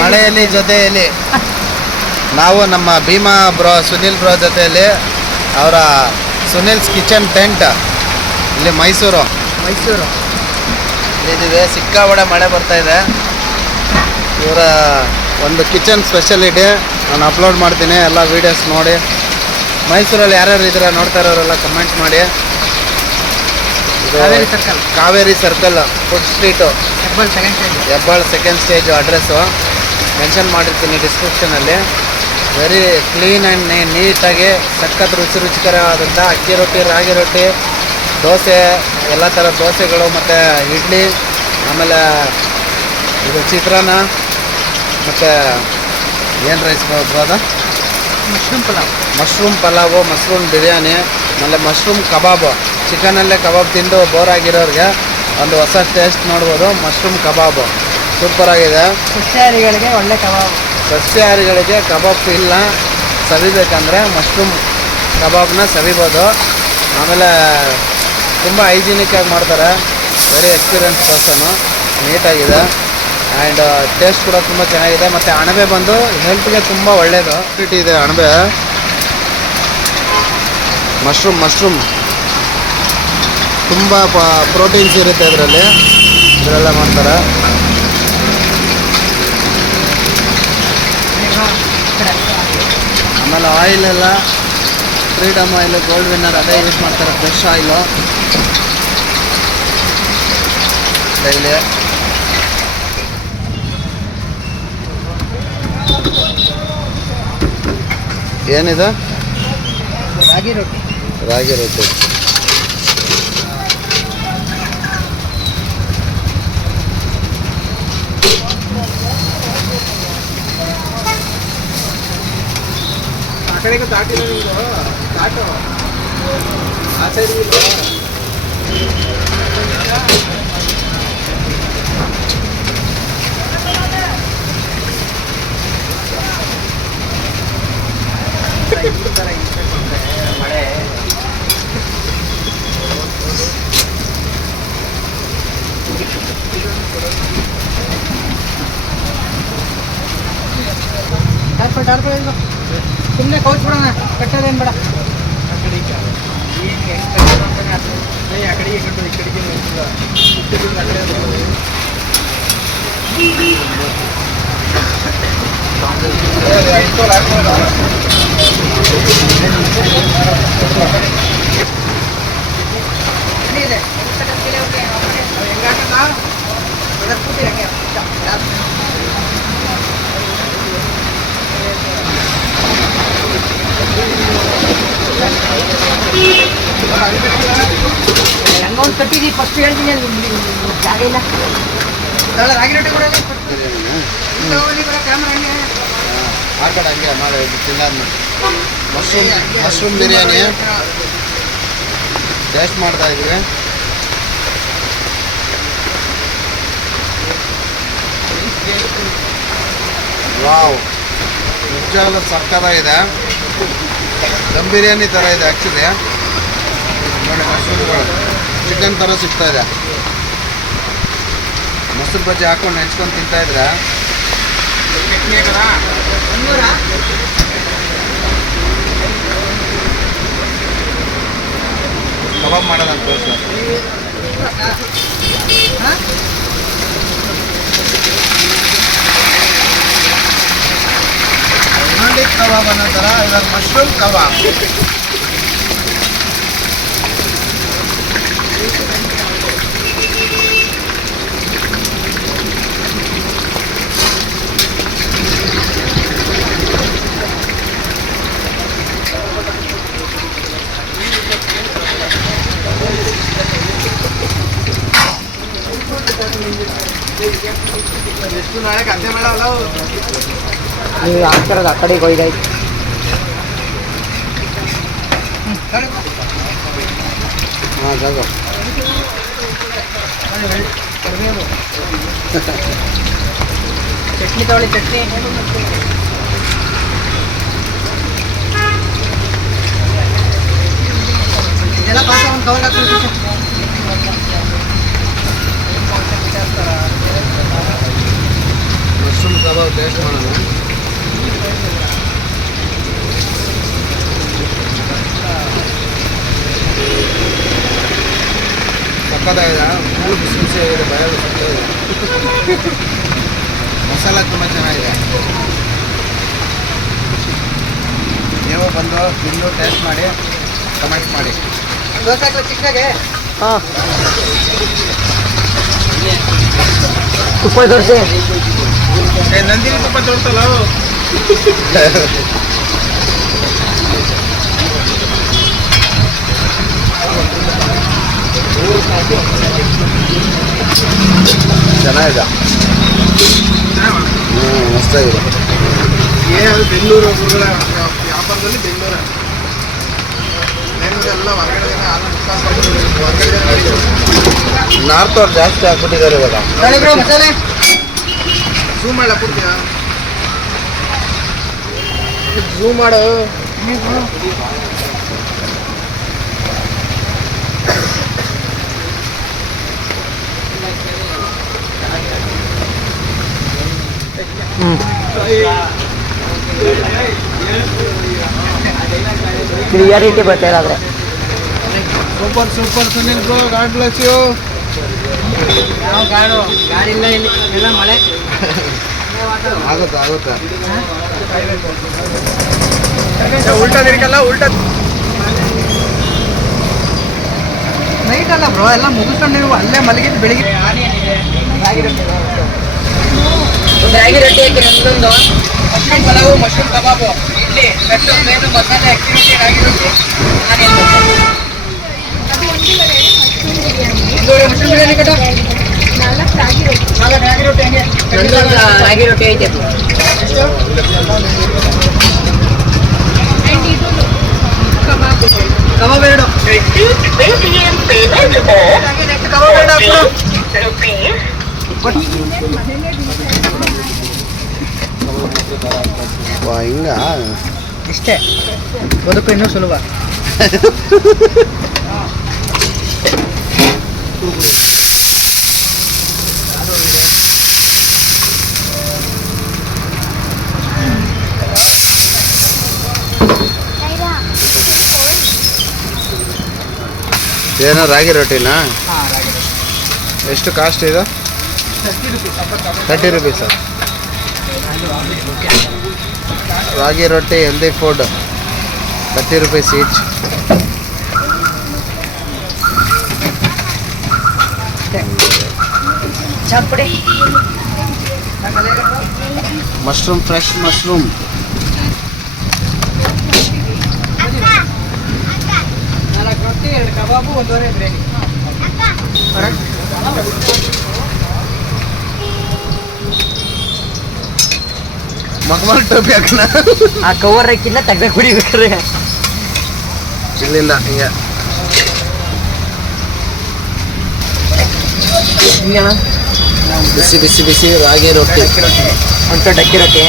ಮಳೆಯಲ್ಲಿ ಜೊತೆಯಲ್ಲಿ ನಾವು ನಮ್ಮ ಭೀಮಾ ಬ್ರೋ ಸುನಿಲ್ ಬ್ರೋ ಜೊತೆಯಲ್ಲಿ ಅವರ ಸುನಿಲ್ಸ್ ಕಿಚನ್ ಟೆಂಟ್ ಇಲ್ಲಿ ಮೈಸೂರು ಇಲ್ಲಿದ್ದೀವಿ. ಸಿಕ್ಕಾಪಟ್ಟೆ ಮಳೆ ಬರ್ತಾ ಇದೆ. ಇವರ ಒಂದು ಕಿಚನ್ ಸ್ಪೆಷಾಲಿಟಿ ನಾನು ಅಪ್ಲೋಡ್ ಮಾಡ್ತೀನಿ, ಎಲ್ಲ ವೀಡಿಯೋಸ್ ನೋಡಿ. ಮೈಸೂರಲ್ಲಿ ಯಾರ್ಯಾರು ಇದ್ದೀರಾ ನೋಡ್ತಾ ಇರೋರೆಲ್ಲ ಕಮೆಂಟ್ ಮಾಡಿ. Kaveri circle food street, Hebbal second stage address mention ಮಾಡಿರ್ತೀನಿ ಡಿಸ್ಕ್ರಿಪ್ಷನಲ್ಲಿ. ವೆರಿ ಕ್ಲೀನ್ ಆ್ಯಂಡ್ ನೀಟಾಗಿ ಸಖತ್ ರುಚಿಕರವಾದಂಥ ಅಕ್ಕಿ ರೊಟ್ಟಿ, ರಾಗಿ ರೊಟ್ಟಿ, ದೋಸೆ, ಎಲ್ಲ ಥರದ ದೋಸೆಗಳು ಮತ್ತು ಇಡ್ಲಿ, ಆಮೇಲೆ ಇದು ಚಿತ್ರಾನ್ನ, ಮತ್ತು ಏನು ರೈಸ್ ಬರೋದು ಮಶ್ರೂಮ್ ಪಲಾವು, ಮಶ್ರೂಮ್ ಬಿರಿಯಾನಿ, ಆಮೇಲೆ ಮಶ್ರೂಮ್ ಕಬಾಬು. ಚಿಕನಲ್ಲೇ ಕಬಾಬ್ ತಿಂದು ಬೋರ್ ಆಗಿರೋರಿಗೆ ಒಂದು ಹೊಸ ಟೇಸ್ಟ್ ನೋಡ್ಬೋದು. ಮಶ್ರೂಮ್ ಕಬಾಬು ಸೂಪರಾಗಿದೆ. ಸಸ್ಯಾಹಾರಿಗಳಿಗೆ ಒಳ್ಳೆ ಕಬಾಬ್. ಸಸ್ಯಾಹಾರಿಗಳಿಗೆ ಕಬಾಬ್ ಇಲ್ಲ ಸವಿಬೇಕಂದ್ರೆ ಮಶ್ರೂಮ್ ಕಬಾಬ್ನ ಸವಿಬೋದು. ಆಮೇಲೆ ತುಂಬ ಹೈಜಿನಿಕ್ಕಾಗಿ ಮಾಡ್ತಾರೆ. ವೆರಿ ಎಕ್ಸ್ಪೀರಿಯನ್ಸ್ ಪರ್ಸನು, ನೀಟಾಗಿದೆ ಆ್ಯಂಡ್ ಟೇಸ್ಟ್ ಕೂಡ ತುಂಬ ಚೆನ್ನಾಗಿದೆ. ಮತ್ತು ಅಣಬೆ ಬಂದು ಹೆಲ್ತ್ಗೆ ತುಂಬ ಒಳ್ಳೆಯದು. ಇದೆ ಅಣಬೆ, ಮಶ್ರೂಮ್ ತುಂಬ ಪ್ರೋಟೀನ್ಸ್ ಇರುತ್ತೆ ಇದರೆಲ್ಲ ಮಾಡ್ತಾರೆ. ಆಮೇಲೆ ಆಯಿಲೆಲ್ಲ ಫ್ರೀಡಮ್ ಆಯಿಲು, ಗೋಲ್ಡ್ ವಿನ್ನರ್ ಅದೇ ಯೂಸ್ ಮಾಡ್ತಾರೆ, ಫ್ರೆಶ್ ಆಯಿಲು ಡೈಲಿ. ಏನಿದೆ? ರಾಗಿ ರೊಟ್ಟಿ. ಆ ಕಡೆಗೆ ದಾಟಿಲ್ಲ ನೀವು, ದಾಟು ಆ ಸೈಡ್ ಮಳೆ ಸುಮ್ಮನೆ ಕೌಚ್ ಬಿಡೋಣ, ಕಟ್ಟೋದೇನು ಬೇಡ. ಹೆಂಗೊಂದು ಕಟ್ಟಿದ್ದೀವಿ ಫಸ್ಟ್ ಹೇಳ್ತೀನಿ, ಜಾಗ ಇಲ್ಲ. ರಾಗಿ ರೊಟ್ಟಿ ಕೂಡ ಕ್ಯಾಮ್ರಾ ಆ ಕಡೆ ಹಂಗೆ ಮಾಡಿ ತಿಂದಾದ್ಮೇಲೆ ಮಶ್ರೂಮ್ ಬಿರಿಯಾನಿ ಟೇಸ್ಟ್ ಮಾಡ್ತಾ ಇದ್ವಿ. ವಾವ್, ನಿಜವಾಗ್ಲೂ ಸಕ್ಕತ್ತಾಗಿದೆ. ದಮ್ ಬಿರಿಯಾನಿ ಥರ ಇದೆ ಆ್ಯಕ್ಚುಲಿ. ನೋಡಿ, ಮಶ್ರೂಮ್ಗಳು ಚಿಕನ್ ಥರ ಸಿಗ್ತಾಯಿದೆ. ಮೊಸರು ಬಜ್ಜಿ ಹಾಕೊಂಡು ನೆಂಚ್ಕೊಂಡು ತಿಂತಾಯಿದ್ರೆ ಕಬಾಬ್ ಮಾಡೋದಂತ ತೋರಿಸ. ಕಬಾಬ್ ಅನ್ನೋ ಥರ ಇವಾಗ ಮಶ್ರೂಮ್ ಕಬಾಬ್. ಎಷ್ಟು ನಾಳೆ ಕತೆ ಮಾಡಲ್ಲ ನೀವು ಆಗ್ತಿರೋದು ಆ ಕಡೆಗೆ ಒಯ್ದಾಯ್ತು. ಹಾಂ ಜಾಗ ಚಟ್ನಿ ತಗೊಳ್ಳಿ, ಚಟ್ನಿ ಇದೆಲ್ಲ ಪಾಸ ಒಂದು ಕವರ್ ಹಾಕ್ತೀವಿ. ಮಶ್ರೂಮ್ ಕಬಾಬ್ ಟೇಸ್ಟ್ ಮಾಡೋಣ. ಸಕ್ಕತ್ತಾಗಿದೆ, ಫುಲ್ ಬಿಸಿ ಬಿಸಿ ಆಗಿದೆ, ಬಾಯಲ್ಲಿ ಸಕ್ಕತ್ತಾಗಿದೆ. ಮಸಾಲ ತುಂಬ ಚೆನ್ನಾಗಿದೆ. ನೀವು ಬಂದು ತಿಂದು ಟೇಸ್ಟ್ ಮಾಡಿ ಕಮೆಂಟ್ಸ್ ಮಾಡಿ. ಚಿಕ್ಕದಾಗೆ ಹಾಂ ತುಪ್ಪ ತೋರಿಸಿ. ನಂದಿನಿ ತುಪ್ಪ ತೋರ್ತಲ್ಲ ಚೆನ್ನಾಗಿದೆ. ಮಸ್ತಾಗಿದೆ. ಏನು ಬೆಂಗಳೂರು ವ್ಯಾಪಾರದಲ್ಲಿ ಬೆಂಗಳೂರು ಎಲ್ಲ ಹೊರಗಡೆ ನಾರ್ತ್ ಅವ್ರು ಜಾಸ್ತಿ ಹಾಕ್ಬಿಟ್ಟಿದ್ದಾರೆ ಇವಾಗ. ಝೂಮ್ ಮಾಡ ಕೊಡ್ತೀಯಾ? ಝೂಮ್ ಮಾಡು. ಕ್ಲಿಯರಿಟಿ ಬರ್ತಾಯಿಲ್ಲ. Super super Sunil bro, god bless you. ಯಾವ ಗಾಡು ಗಾಡಿ ಇಲ್ಲ, ಇಲ್ಲಿ ಎಲ್ಲ ಮಳೆ ಆಗುತ್ತೆ ಆಗುತ್ತೆ. ಉಲ್ಟಾ ತಿರ್ಗಲ್ಲ, ಉಲ್ಟಾ ನೈಟ್ ಅಲ್ಲ ಬ್ರೋ, ಎಲ್ಲ ಮುಗಿಸ್ಕೊಂಡು ನೀವು ಅಲ್ಲೇ ಮಲಗಿದ್ದು ಬೆಳಿಗ್ಗೆ. ರಾಗಿ ರೊಟ್ಟಿ ಹಾಕಿ ನಮ್ದೊಂದು ಮಶ್ರೂಮ್ ಪಲಾವು, ಮಶ್ರೂಮ್ ಕಬಾಬು, ಇಡ್ಲಿ, ಮಶ್ರೂಮ್ ಮೇನು, ಮಸಾಲೆ, ಅಕ್ಕಿ ರೊಟ್ಟಿ, ರಾಗಿ ರೊಟ್ಟಿ, ಮಶ್ರೂಮ್ ಬಿರಿಯಾನಿ ಕಟ್ಟ 4 ರಾಗಿ ರೊಟ್ಟಿ ಹಂಗೆ ರಾಗಿ ರೊಟ್ಟಿ ಐತೆ. ಎಷ್ಟು ಕಬಾಬ್ 2. ಕಬಾಬ್ 2 ಹಿಂಗ ಇಷ್ಟೇ, ಬದುಕು ಇನ್ನೂ ಸುಲಭ. ಏನೋ ರಾಗಿ ರೊಟ್ಟಿನಾ? ಎಷ್ಟು ಕಾಸ್ಟ್ ಇದು? 30 rupees. Ragi rotti healthy food, 30 rupees each. ಚಪ್ಪಡಿ ಮಶ್ರೂಮ್, ಫ್ರೆಶ್ ಮಶ್ರೂಮ್. ರೊಟ್ಟಿ, 2 ಕಬಾಬು, 1.5 ಬಿರಿಯಾನಿ. ಮಗಮಲ್ ಟೋಪಿ ಹಾಕೋಣ. ಆ ಕವರ್ ಹಾಕಿಲ್ಲ, ತೆಗ್ದ ಕುಡಿಬೇಕಾರೆ. ಇಲ್ಲಿಲ್ಲ ಹಿಂಗೆ ಹಿಂಗಣ ಬಿಸಿ ಬಿಸಿ ಬಿಸಿ ರಾಗಿ ರೊಟ್ಟಿ, ಒಂದು ಪ್ಲೇಟ್ ಅಕ್ಕಿ ರೊಟ್ಟಿ,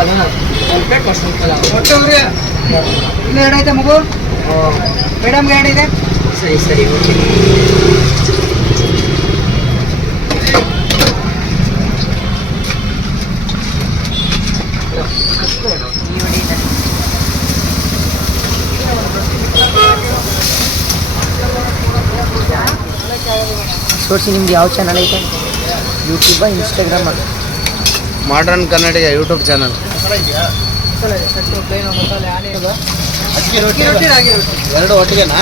1 ಪ್ಲೇಟ್ ಮಶ್ರೂಮ್ ಪಲಾವ್. ಇನ್ನು 2 ಐತೆ ಮಗು, ಮೇಡಮ್ಗೆ 2 ಇದೆ. ಸರಿ ಸರಿ, ಓಕೆ. ತೋರಿಸಿ, ನಿಮ್ದು ಯಾವ ಚಾನಲ್ ಐತೆ? ಯೂಟ್ಯೂಬಾ, ಇನ್ಸ್ಟಾಗ್ರಾಮ? ಮಾಡ್ರನ್ ಕನ್ನಡಿಗ ಯೂಟ್ಯೂಬ್ ಚಾನಲ್. ಅಕ್ಕಿ ರೊಟ್ಟಿ, ರಾಗಿ ರೊಟ್ಟಿ 2 ಒಟ್ಟಿಗೆನಾ?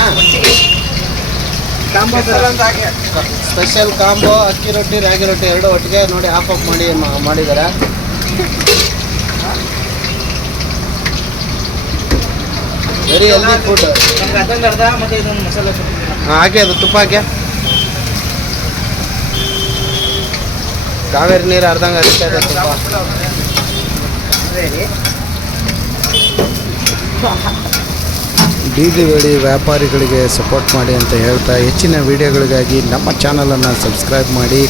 ಸ್ಪೆಷಲ್ ಕಾಂಬೋ, ಅಕ್ಕಿ ರೊಟ್ಟಿ ರಾಗಿ ರೊಟ್ಟಿ 2 ಒಟ್ಟಿಗೆ ನೋಡಿ ಆಫ್ ಮಾಡಿ ಮಾಡಿದ್ದಾರೆ. Very healthy food. ನಮ್ಗೆ ಅರ್ಧ ಮತ್ತೆ ಇದೊಂದು ಮಸಾಲೆ ಹಾಕಿ ಅದು ತುಪ್ಪ ಹಾಕಿ, ಕಾವೇರಿ ನೀರು ಅರ್ಧಂಗೆ ಹರಿತಾ ಇದೆ ತುಪ್ಪ. ಬೀದಿ ಬೇಡಿ ವ್ಯಾಪಾರಿಗಳಿಗೆ ಸಪೋರ್ಟ್ ಮಾಡಿ ಅಂತ ಹೇಳ್ತಾ, ಹೆಚ್ಚಿನ ವಿಡಿಯೋಗಳಿಗಾಗಿ ನಮ್ಮ ಚಾನಲನ್ನು ಸಬ್ಸ್ಕ್ರೈಬ್ ಮಾಡಿ,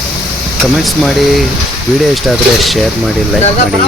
ಕಮೆಂಟ್ಸ್ ಮಾಡಿ, ವಿಡಿಯೋ ಇಷ್ಟ ಆದರೆ ಶೇರ್ ಮಾಡಿ, ಲೈಕ್ ಮಾಡಿ.